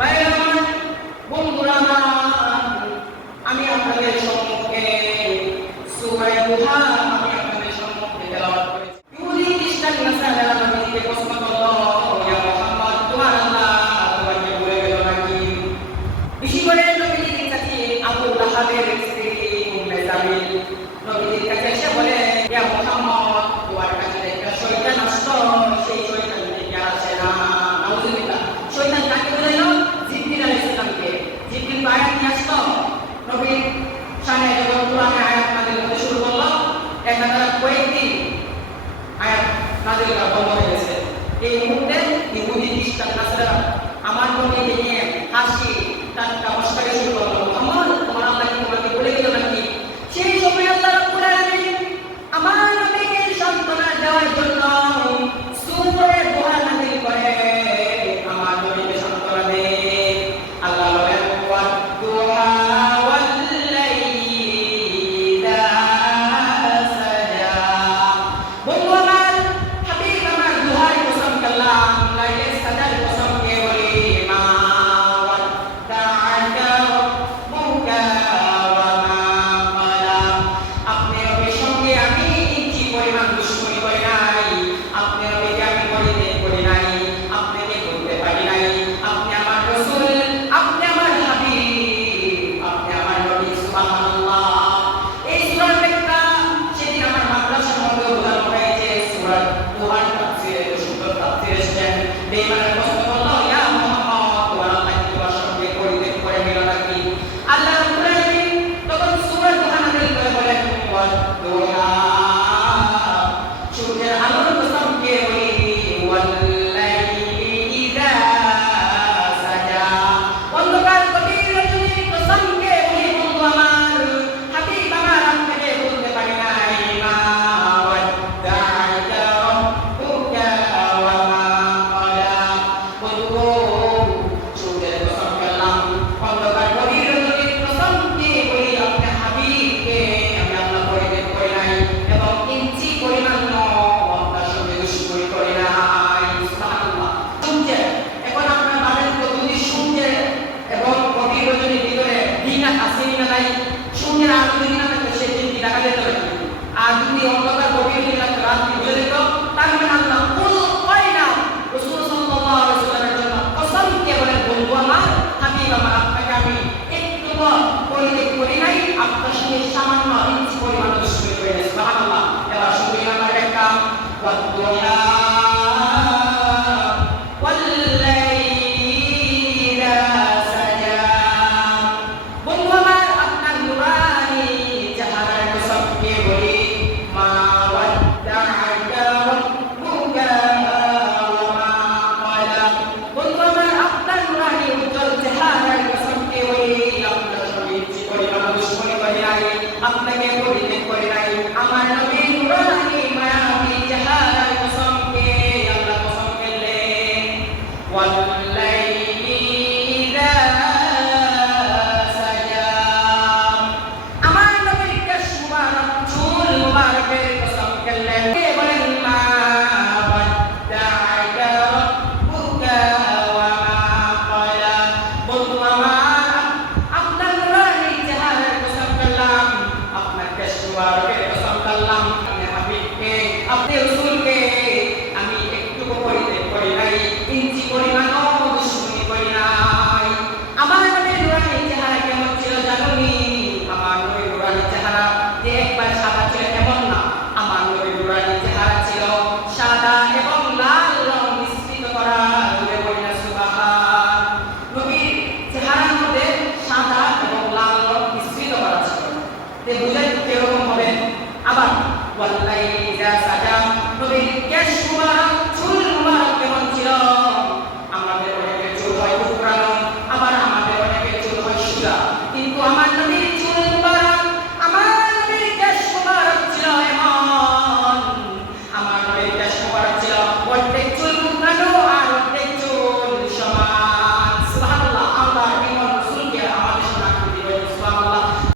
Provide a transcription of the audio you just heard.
ভাইরা আমার, বন্ধুরা আমার, আমি আপনাদের সম্মুখে সূরা দুহা আমি আপনাদের সম্মুখে তেলাওয়াত করেছি। ইহুদি খ্রিস্টান নাসারা নবীকে প্রশ্ন করলো, ইয়া মুহাম্মদ, তোমার আল্লাহ তোমাকে ভুলে গেল নাকি? বিশেষ করে নবীজির কাছে আবু লাহাবের স্ত্রী উম্মে জামিল নবীজির কাছে এসে বলে, ইয়া মুহাম্মদ, তোমার কাছে একটা শয়তান আসতো, সেই শয়তান থেকে আসে না। নাউযুবিল্লাহ। শয়তান কাকে বুঝাইলো? জিবরিল আলাইহিস সালামকে। জিবরিল আয়াত নিয়ে আসতো, নবীর শানে যখন কোরআনে আয়াত নাযিল হতে শুরু করলো, একাধারে কয়েকদিন আয়াত নাযিল করা বন্ধ হয়ে গেছে। এই মুহূর্তে ইহুদি খ্রিস্টান নাসারা আমার নবীকে নিয়ে হাসি ঠাট্টা মশকরা শুরু করলো, মুহাম্মদ, তোমার আল্লাহ কি তোমাকে ভুলে গেল নাকি? সেই সময় আল্লাহ রাব্বুল আলামিন আমার নবীকে সান্ত্বনা দেওয়ার জন্য সূরা দুহা নাযিল করে আমার নবীকে সান্ত্বনা দেয়। আল্লাহ বলেন, ওয়াদ-দুহা ওয়াল-লাইলি ইযা সাজা। বন্ধু আমার, হাবিব আমার, দুহার কসম করলাম, লাইলের সাজার কসম কে বলি, মা ওয়াদ্দাআকা রাব্বুকা ওয়া মা ক্বালা। আপনি নবীর সঙ্গে আমি ইঞ্চি পরিমাণ দুশমনি করি নাই, আপনি নবীকে আমি পরিত্যাগ করি নাই, আপনাকে বলতে পারি নাই, আপনি আমার রাসূল, আপনি আমার হাবিব, আপনি আমার নবী। সুবহানাল্লাহ। এই সূরার ব্যাখ্যা সেদিন আমার মাদ্রাসার মধ্যে বোঝানো হয়েছে। সূরা দুহার তাফসীরে সুন্দর তাফসীর এসেছেন। বেঈমানের প্রশ্ন করলো, ইয়া মুহাম্মদ, তোমার আল্লাহ কি তোমার সঙ্গে পরিত্যাগ করে গেল নাকি? আল্লাহ রাব্বুল আলামিন তখন সূরা দুহা নাযিল করে বলেন, ওয়াদ-দুহা, সূর্যের আলোর কসম কে বলি, ওয়াল-লাইলি ইযা সাজা, অন্ধকার গভীর রজনীর কসম কে বলি। বন্ধু আমার, হাবিব আমার, আপনাকে বলতে পারি নাই, মা ওয়াদ্দাআকা রাব্বুকা ওয়া মা ক্বালা। বন্ধু, সূর্যের কসম করলাম, অন্ধকার গভীর রজনীর কসম কে বলি, আপনি হাবিবকে আমি আল্লাহ পরিত্যাগ করি নাই এবং ইঞ্চি পরিমাণ আপনার সঙ্গে দুশমনি করি নাই। সুবহানাল্লাহ। শুনছেন? এখন আপনারা ভাবেন তো, যদি সূর্যের এবং গভীর রজনীর ভিতরে দিন আছে না নাই, সূর্যের আলো যদি না থাকতো সে দিন দেখা যেত নাকি? আর যদি অন্ধকার গভীর রাত বুঝে যেত, তাহলে আল্লাহ কুল কয়না রাসূল সাল্লাল্লাহু আলাইহি ওয়াসাল্লামের জন্য কসম কে বলেন, বন্ধু আমার, হাবিব আমার, আপনাকে আমি একটু পরিত্যাগ করি নাই, আপনার সঙ্গে সামান্য ইঞ্চি পরিমাণ দুশমনি করি নাই। সুবহানাল্লাহ। এবার শুনুন আমার একটা, ওয়াদ-দুহা ওয়াল-লাইলি ইযা সাজা। বন্ধু আমার, আপনার নুরানি চেহারার কসম কে বলি, মা ওয়াদ্দাআকা রাব্বুকা ওয়া মা ক্বালা। বন্ধু আমার, আপনার নুরানি উজ্জ্বল চেহারার কসম কে বলি, আপনার সঙ্গে ইঞ্চি পরিমাণ দুশমনি করি নাই, আপনাকে পরিত্যাগ করি নাই। আমার নবী নুরানি মায়াবী চেহারার কসম কে আল্লাহ কসম করলেন, ওয়াল-লাইলি ইযা সাজা। আমার নবীর কেশ মুবারক, চুল মুবারকের কসম করলেন, কে বলেন, মা ওয়াদ্দাআকা রাব্বুকা ওয়া মা ক্বালা। বন্ধু আমার, আপনার নুরানি চেহারার কসম করলাম, আপনার কেশ মুবারকের কসম করলাম, আপনি হাবিবকে, আপনি রাসূলকে আমি একটুকু পরিত্যাগ করি নাই, ইঞ্চি পরিমাণও দুশমনি করি নাই। আমার নবীর নুরানি চেহারা কেমন ছিল জানুনি? আমার নবীর নুরানি চেহারা যে একবার সাদা ছিল এমন না, আমার নবীর নুরানি চেহারা ছিল সাদা এবং লাল রং মিশ্রিত করা। জোরে বলি না সুবহান। নবীর চেহারার মধ্যে সাদা এবং লাল রং মিশ্রিত করা ছিল। তে বুঝেন কিরকম হবে? আবার ওয়াল-লাইলি ইযা সাজা, নবীর কেশ মুবারক